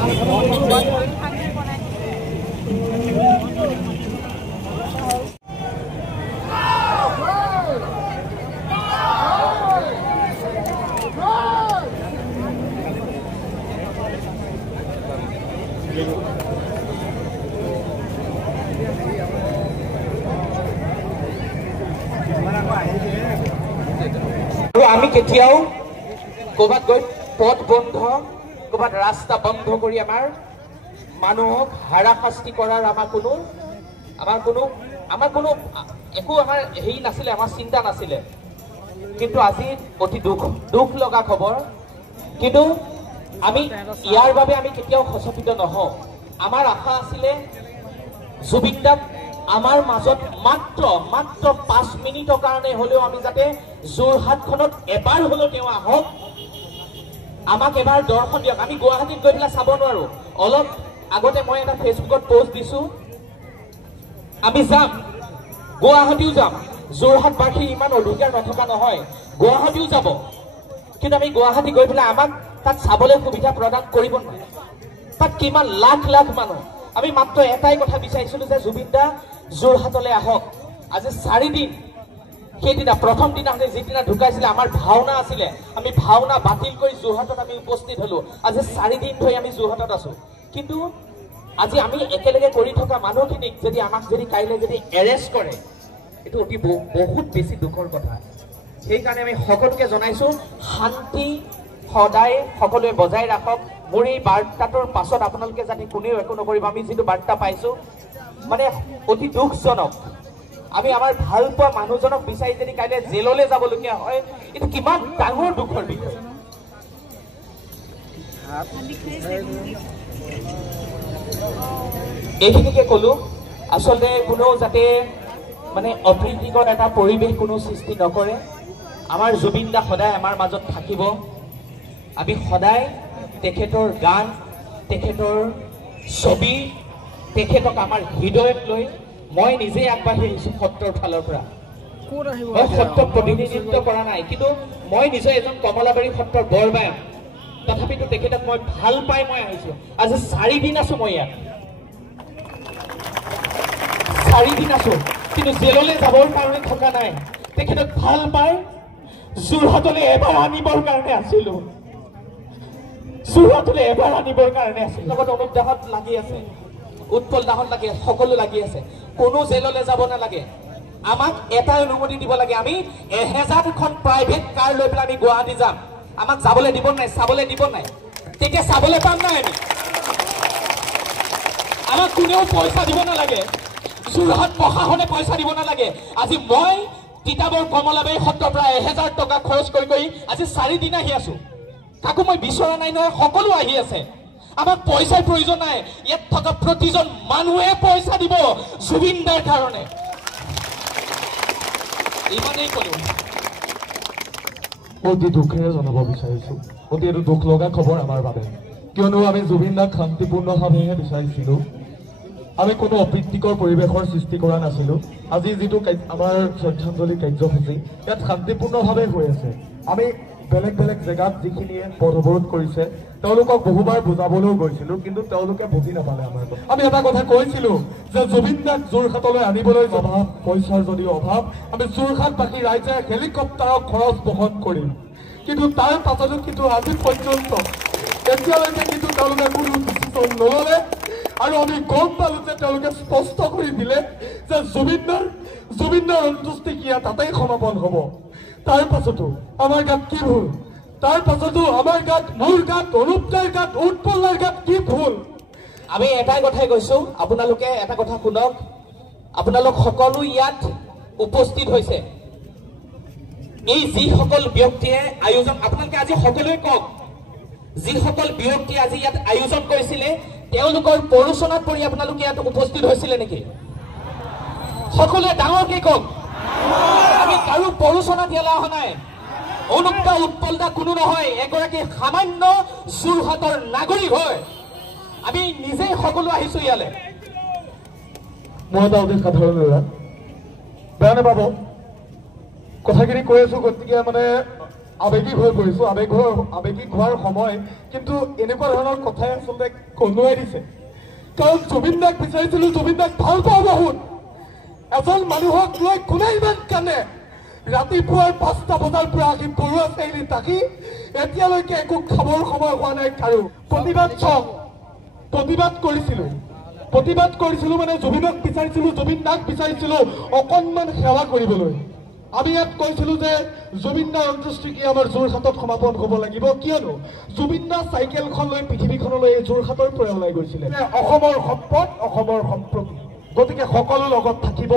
আমি কেতিয়াও ক'ৰবাত গৈ পথ বন্ধ ক'ৰবাত ৰাস্তা বন্ধ কৰি আমাৰ মানুহক হাৰাশাস্তি কৰাৰ আমাৰ কোনো একো আমাৰ হেৰি নাছিলে, আমাৰ চিন্তা নাছিলে। কিন্তু আজি অতি দুখ লগা খবৰ। কিন্তু আমি ইয়াৰ বাবে আমি কেতিয়াও সচেতন নহওঁ। আমাৰ আশা আছিলে জুবিন দাক আমাৰ মাজত মাত্ৰ 5 মিনিটৰ কাৰণে হ'লেও আমি যাতে যোৰহাটখনত এবাৰ হ'লেও তেওঁ আহক, আমাক এবাৰ দৰ্শন দিয়ক। আমি গুৱাহাটীত গৈ পেলাই চাব নোৱাৰো। অলপ আগতে মই এটা ফেচবুকত পোষ্ট দিছো, আমি যাম, গুৱাহাটীও যাম। যোৰহাটবাসীৰ ইমান অধিকাৰ নথকা নহয়, গুৱাহাটীও যাব। কিন্তু আমি গুৱাহাটী গৈ পেলাই আমাক তাত চাবলৈ সুবিধা প্ৰদান কৰিব নোৱাৰে। তাত কিমান লাখ লাখ মানুহ। আমি মাত্ৰ এটাই কথা বিচাৰিছিলো যে জুবিন দা যোৰহাটলৈ আহক। আজি 4 দিন, সেইদিনা প্ৰথম দিনাখনে যিদিনা ঢুকাইছিলে আমাৰ ভাওনা আছিলে, আমি ভাওনা বাতিল কৰি যোৰহাটত আমি উপস্থিত হলো। আজি 4 দিন ধৰি আমি যোৰহাটত আছো। কিন্তু আজি আমি একেলগে কৰি থকা মানুহখিনিক যদি আমাক যদি কাইলৈ যদি এৰেষ্ট কৰে, এইটো অতি বহুত বেছি দুখৰ কথা। সেইকাৰণে আমি সকলোকে জনাইছো, শান্তি সদায় সকলোৱে বজাই ৰাখক। মোৰ এই বাৰ্তাটোৰ পাছত আপোনালোকে যাতে কোনেও একো নকৰিব। আমি যিটো বাৰ্তা পাইছো মানে অতি দুখজনক। আমি আমাৰ ভাল পোৱা মানুহজনক বিচাৰি যদি কাইলৈ জেললৈ যাবলগীয়া হয়, এইটো কিমান ডাঙৰ দুখৰ বিষয়। এইখিনিকে কলো। আচলতে কোনেও যাতে মানে অপ্ৰীতিকৰ এটা পৰিৱেশ কোনো সৃষ্টি নকৰে। আমাৰ জুবিন দা সদায় আমাৰ মাজত থাকিব। আমি সদায় তেখেতৰ গান, তেখেতৰ ছবি, তেখেতক আমাৰ হৃদয়ত লৈ মই নিজে আগবাঢ়ি আহিছো সত্ৰৰ ফালৰ পৰা। মই সত্ৰক প্ৰতিনিধিত্ব কৰা নাই, কিন্তু মই নিজে এজন কমলাবাৰী সত্ৰৰ বৰবায়ক। তথাপিতো তেখেতক মই ভাল পাই মই আহিছো। আজি 4 দিন আছো মই ইয়াত, 4 দিন আছো। কিন্তু জেললৈ যাবৰ কাৰণে থকা নাই। তেখেতক ভাল পাই যোৰহাটলৈ এবাৰ আনিবৰ কাৰণে আছিলো। যোৰহাটলৈ এবাৰ আনিবৰ কাৰণে আছিল। লগত অনুপ দাহঁত লাগি আছে, উৎপল দাহঁত লাগি আছে, সকলো লাগি আছে। কোনো জেললৈ যাব নালাগে। আমাক এটা অনুমতি দিব লাগে। আমি 1000খন প্ৰাইভেট কাৰ লৈ পেলাই আমি গুৱাহাটী যাম। আমাক যাবলৈ দিব নাই, চাবলৈ দিব নাই। তেতিয়া চাবলৈ পাম নাই আমি। আমাক কোনেও পইচা দিব নালাগে, যোৰহাট প্ৰশাসনে পইচা দিব নালাগে। আজি মই তিতাবৰ কমলাবাৰী সত্ৰৰ পৰা 1000 টকা খৰচ কৰি আজি 4 দিন আহি আছো। কাকো মই বিচৰা নাই নহয়, সকলো আহি আছে। আমাক পইচাৰ প্ৰয়োজন নাই। ইয়াত থকা প্ৰতিজন মানুহে পইচা দিব জুবিন দাৰ কাৰণে। ইমানেই কলো। অতি দুখেৰে জনাব বিচাৰিছো, অতি এইটো দুখ লগা খবৰ আমাৰ বাবে। কিয়নো আমি জুবিন দাক শান্তিপূৰ্ণভাৱেহে বিচাৰিছিলো। আমি কোনো অপ্ৰীতিকৰ পৰিৱেশৰ সৃষ্টি কৰা নাছিলো। আজি যিটো আমাৰ শ্ৰদ্ধাঞ্জলি কাৰ্যসূচী ইয়াত শান্তিপূৰ্ণভাৱে হৈ আছে। আমি বেলেগ বেলেগ জেগাত যিখিনিয়ে পথ অৱৰোধ কৰিছে তেওঁলোকক বহুবাৰ বুজাবলৈও গৈছিলো, কিন্তু তেওঁলোকে বুজি নাপালে আমাৰ কথা। আমি এটা কথা কৈছিলো যে জুবিন দাক যোৰহাটলৈ আনিবলৈ অভাৱ, পইচাৰ যদি অভাৱ, আমি যোৰহাটবাসী ৰাইজে হেলিকপ্টাৰৰ খৰচ বহন কৰিম। কিন্তু তাৰ পাছতো কিন্তু আজি পৰ্যন্ত এতিয়ালৈকে কিন্তু তেওঁলোকে কোনো ডিচিশ্যন নললে। আৰু আমি গম পালো যে তেওঁলোকে স্পষ্ট কৰি দিলে যে জুবিন দাৰ অন্ত্যেষ্টিক্ৰিয়া তাতেই সমাপন হব। তাৰ পাছতো আমাৰ গাত কি ভুল? তাৰ পাছতো আমাৰ গাত, মোৰ গাত, অনুপ দাৰ গাত, উৎপলৰ গাত কি ভুল? আমি এটাই কথাই কৈছো, আপোনালোকে এটা কথা শুনক। আপোনালোক সকলো ইয়াত উপস্থিত হৈছে। এই যিসকল ব্যক্তিয়ে আয়োজন, আপোনালোকে আজি সকলোৱে কওক, যিসকল ব্যক্তি আজি ইয়াত আয়োজন কৰিছিলে তেওঁলোকৰ প্ৰৰোচনাত পৰি আপোনালোকে ইয়াত উপস্থিত হৈছিলে নেকি? সকলোৱে ডাঙৰকে কওক। আমি কাৰো প্ৰৰোচনাত ইয়ালৈ অহা নাই। অনুপ দা, উৎপল দা কোনো নহয়, এগৰাকী সামান্য যোৰহাটৰ নাগৰিক হয়। আমি নিজেই সকলো আহিছো ইয়ালৈ। মই এটা অতি সাধাৰণ ল'ৰা, বেয়া নাপাব কথাখিনি কৈ আছো। গতিকে মানে আৱেগিক হৈ পৰিছোঁ, আৱেগিক হোৱাৰ সময়, কিন্তু এনেকুৱা ধৰণৰ কথাই আচলতে কন্দুৱাই দিছে। কাৰণ জুবিন দাক বিচাৰিছিলোঁ, জুবিন দাক ভাল পাওঁ বহুত। এজন মানুহক লৈ কোনে ইমান কান্দে? ৰাতিপুৱাৰ 5টা বজাৰ পৰা আহি বৰুৱা চাৰিআলি থাকি এতিয়ালৈকে একো খাবৰ সময় হোৱা নাই কাৰো। প্ৰতিবাদ কৰিছিলোঁ মানে জুবিনক বিচাৰিছিলোঁ, জুবিন দাক বিচাৰিছিলোঁ অকণমান সেৱা কৰিবলৈ। আমি ইয়াত কৈছিলোঁ যে জুবিন দাৰ অন্ত্যেষ্টিক্ৰিয়া আমাৰ যোৰহাটত সমাপন হ'ব লাগিব, কিয়নো জুবিন দা চাইকেলখন লৈ পৃথিৱীখনলৈ এই যোৰহাটৰ পৰা ওলাই গৈছিলে। অসমৰ সম্পদ, অসমৰ সম্প্ৰতি, গতিকে সকলো লগত থাকিব।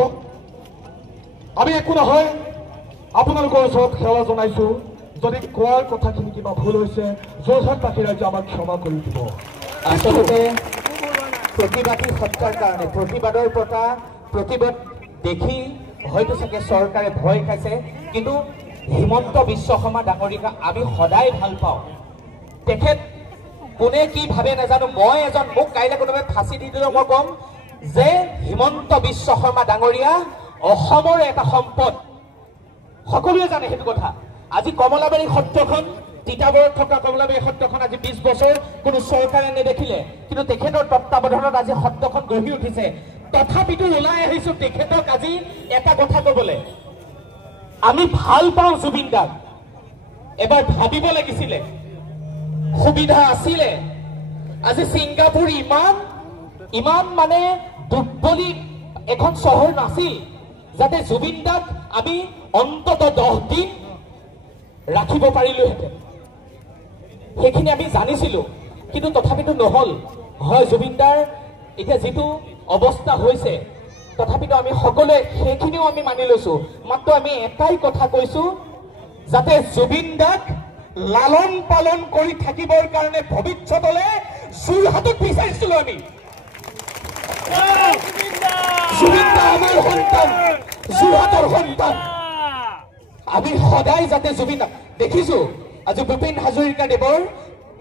আমি একো নহয়, আপোনালোকৰ ওচৰত সেৱা জনাইছোঁ। যদি কোৱাৰ কথাখিনি কিবা ভুল হৈছে যোৰহাটবাসী ৰাইজে আমাক ক্ষমা কৰি দিব। আচলতে প্ৰতিবাদী সত্যাৰ কাৰণে প্ৰতিবাদ দেখি হয়তো চাগে চৰকাৰে ভয় খাইছে, কিন্তু হিমন্ত বিশ্ব শৰ্মা ডাঙৰীয়াক আমি সদায় ভাল পাওঁ। তেখেত কোনে কি ভাবে নাজানো, মই মোক কাইলৈ কোনোবাই ফাঁচি দি দিলেও মই ক'ম যে হিমন্ত বিশ্ব শৰ্মা ডাঙৰীয়া অসমৰ এটা সম্পদ। সকলোৱে জানে সেইটো কথা। আজি কমলাবাৰী সত্ৰখন, তিতাবৰত থকা কমলাবাৰী সত্ৰখন আজি 20 বছৰ কোনো চৰকাৰে নেদেখিলে, কিন্তু তেখেতৰ তত্ত্বাৱধানত আজি সত্ৰখন গঢ়ি উঠিছে। তথাপিতো ওলাই আহিছোঁ তেখেতক আজি এটা কথা ক'বলৈ, আমি ভাল পাওঁ জুবিন দাক। এবাৰ ভাবিব লাগিছিলে, সুবিধা আছিলে। আজি ছিংগাপুৰ ইমান মানে দুৰ্বলী এখন চহৰ নাছিল যাতে জুবিন দাক আমি অন্তত 10 দিন ৰাখিব পাৰিলোহেঁতেন। সেইখিনি আমি জানিছিলোঁ, কিন্তু তথাপিতো নহ'ল। হয়, জুবিন দাৰ এতিয়া যিটো অৱস্থা হৈছে, তথাপিতো আমি সকলোৱে সেইখিনিও আমি মানি লৈছোঁ। মাত্ৰ আমি এটাই কথা কৈছোঁ, যাতে জুবিন দাক লালন পালন কৰি থাকিবৰ কাৰণে ভৱিষ্যতলৈ যোৰহাটক বিচাৰিছিলোঁ আমি। জুবিন দা আমাৰ সন্তান, যোৰহাটৰ সন্তান। আমি সদায় যাতে জুবিন দাক দেখিছোঁ। আজি ভূপেন হাজৰিকাদেৱৰ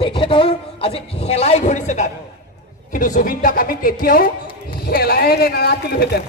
তেখেতৰ আজি শেলাই ধৰিছে তাত, কিন্তু জুবিন দাক আমি কেতিয়াও শেলাইৰে নাৰাখিলোহেঁতেন।